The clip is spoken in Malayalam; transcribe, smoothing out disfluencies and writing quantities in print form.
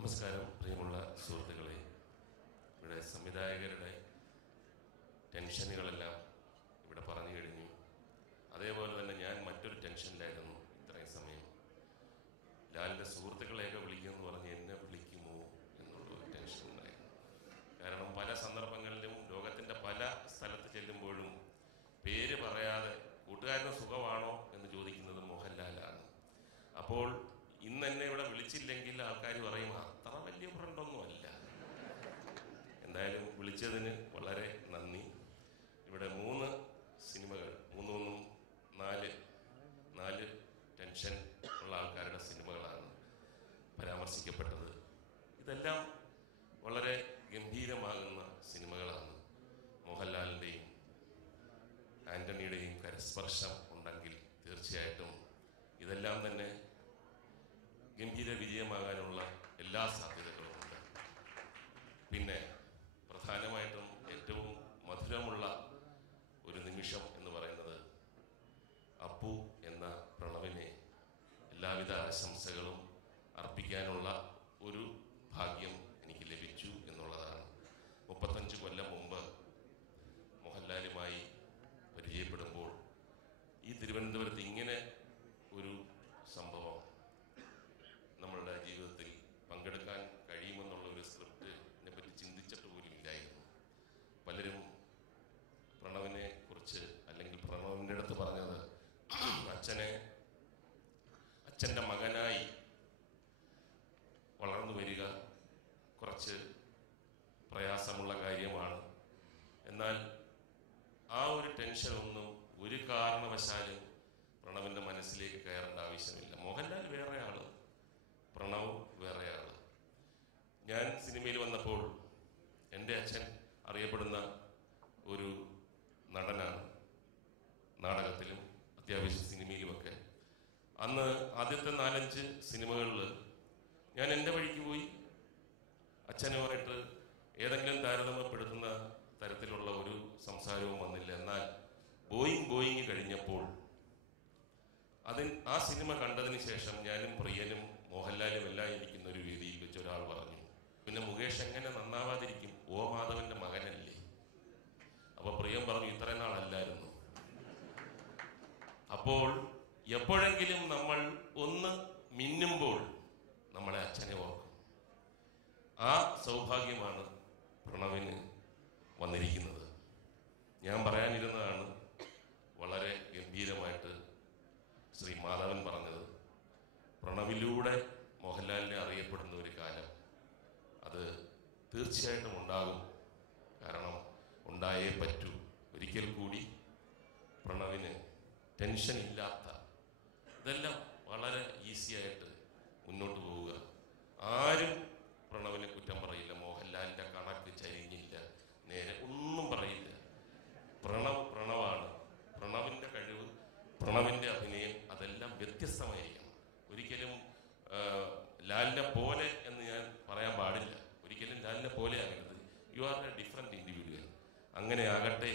നമസ്കാരം പ്രിയമുള്ള സുഹൃത്തുക്കളെ. ഇവിടെ സംവിധായകരുടെ ടെൻഷനുകളെല്ലാം ഇവിടെ പറഞ്ഞു കഴിഞ്ഞു. അതേപോലെ തന്നെ ഞാൻ മറ്റൊരു ടെൻഷനിലായിരുന്നു ഇത്രയും സമയം. ലാലിൻ്റെ സുഹൃത്തുക്കളെയൊക്കെ വിളിക്കുമെന്ന് പറഞ്ഞ് എന്നെ വിളിക്കുമോ എന്നുള്ളൊരു ടെൻഷൻ ഉണ്ടായിരുന്നു. കാരണം പല സന്ദർഭങ്ങളിലും ലോകത്തിൻ്റെ പല സ്ഥലത്ത് ചെല്ലുമ്പോഴും പേര് പറയാതെ കൂട്ടുകാരന് സുഖമാണോ എന്ന് ചോദിക്കുന്നത് മോഹൻലാലാണ്. അപ്പോൾ ഇന്ന് എന്നെ ഇവിടെ വിളിച്ചില്ലെങ്കിൽ ആൾക്കാർ പറയും അത്ര വലിയ ഫ്രണ്ടൊന്നുമല്ല. എന്തായാലും വിളിച്ചതിന് വളരെ നന്ദി. ഇവിടെ 3 സിനിമകൾ, 4 ടെൻഷൻ ഉള്ള ആൾക്കാരുടെ സിനിമകളാണ് പരാമർശിക്കപ്പെട്ടത്. ഇതെല്ലാം വളരെ ഗംഭീരമാകുന്ന സിനിമകളാണ്. മോഹൻലാലിൻ്റെയും ആൻ്റണിയുടെയും കരസ്പർശം ഉണ്ടെങ്കിൽ തീർച്ചയായിട്ടും ഇതെല്ലാം തന്നെ ഗംഭീര വിജയമാകാനുള്ള എല്ലാ സാധ്യതകളുമുണ്ട്. പിന്നെ പ്രധാനമായിട്ടും ഏറ്റവും മധുരമുള്ള ഒരു നിമിഷം എന്ന് പറയുന്നത് അപ്പു എന്ന പ്രണവിനെ എല്ലാവിധ ആശംസകളും അർപ്പിക്കാനുള്ള ഒരു ഭാഗ്യം എനിക്ക് ലഭിച്ചു എന്നുള്ളതാണ്. 35 കൊല്ലം മുമ്പ് മോഹൻലാലുമായി പരിചയപ്പെടുമ്പോൾ ഈ തിരുവനന്തപുരത്ത് ഇങ്ങനെ ഒരു സംഭവം നമ്മളുടെ ജീവിതത്തിൽ പങ്കെടുക്കാൻ കഴിയുമെന്നുള്ള ഒരു സ്ക്രിപ്റ്റിനെ പറ്റി ചിന്തിച്ചിട്ട് പോലും ഇല്ലായിരുന്നു. പലരും പ്രണവിനെ കുറിച്ച് അല്ലെങ്കിൽ പ്രണവിൻ്റെ അടുത്ത് പറഞ്ഞത് അച്ഛൻ്റെ മകനായി വളർന്നു വരിക കുറച്ച് പ്രയാസമുള്ള കാര്യമാണ്. എന്നാൽ ആ ഒരു ടെൻഷനൊന്നും ഒരു കാരണവശാലും പ്രണവിൻ്റെ മനസ്സിലേക്ക് കയറേണ്ട ആവശ്യമില്ല. മോഹൻലാൽ വേറെ ആള്, പ്രണവ് വേറെ ആള്. ഞാൻ സിനിമയിൽ വന്നപ്പോൾ എൻ്റെ അച്ഛൻ അറിയപ്പെടുന്ന ഒരു നടനാണ്, നാടകത്തിലും അത്യാവശ്യം സിനിമയിലുമൊക്കെ. അന്ന് ആദ്യത്തെ 4-5 സിനിമകളിൽ ഞാൻ എൻ്റെ വഴിക്ക് പോയി. അച്ഛനുമായിട്ട് ഏതെങ്കിലും താരതമ്യപ്പെടുത്തുന്ന തരത്തിലുള്ള ഒരു സംസാരവും വന്നില്ല. എന്നാൽ ബോയിങ് കഴിഞ്ഞപ്പോൾ ആ സിനിമ കണ്ടതിന് ശേഷം ഞാനും പ്രിയനും മോഹൻലാലും എല്ലാം ഇരിക്കുന്ന ഒരു വേദിയിൽ വെച്ച് ഒരാൾ പറഞ്ഞു, പിന്നെ മുകേഷ് എങ്ങനെ നന്നാവാതിരിക്കും, ഓ മാധവന്റെ മകനല്ലേ? അപ്പൊ പ്രിയൻ പറഞ്ഞു, ഇത്രയും നാളല്ലായിരുന്നു. അപ്പോൾ എപ്പോഴെങ്കിലും നമ്മൾ ഒന്ന് മിന്നുമ്പോൾ നമ്മളെ അച്ഛനെ ഓർക്കും. ആ സൗഭാഗ്യമാണ് പ്രണവിന് വന്നിരിക്കുന്നത്. ഞാൻ പറയാനിരുന്നതാണ് വളരെ ഗംഭീരമായിട്ട് ശ്രീ മാധവൻ പറഞ്ഞത്. പ്രണവിലൂടെ മോഹൻലാലിനെ അറിയപ്പെടുന്ന ഒരു കാലം അത് തീർച്ചയായിട്ടും ഉണ്ടാകും. കാരണം ഉണ്ടായേ പറ്റൂ. ഒരിക്കൽ കൂടി പ്രണവിന് ടെൻഷൻ ഇല്ലാത്ത, ഇതെല്ലാം വളരെ ഈസിയായിട്ട് മുന്നോട്ട് പോവുക. ആരും പ്രണവിനെ കുറ്റം പറയില്ല. മോഹൻലാലിൻ്റെ കണക്ക് ചരിഞ്ഞില്ല, നേരെ ഒന്നും പറയില്ല. പ്രണവാണ്. പ്രണവിൻ്റെ കഴിവ്, പ്രണവിൻ്റെ അഭിനയം അതെല്ലാം വ്യത്യസ്തമായിരിക്കണം. ഒരിക്കലും ലാലിനെ പോലെ എന്ന് ഞാൻ പറയാൻ പാടില്ല. ഒരിക്കലും ലാലിനെ പോലെ ആകരുത്. You are A different individual. അങ്ങനെ ആകട്ടെ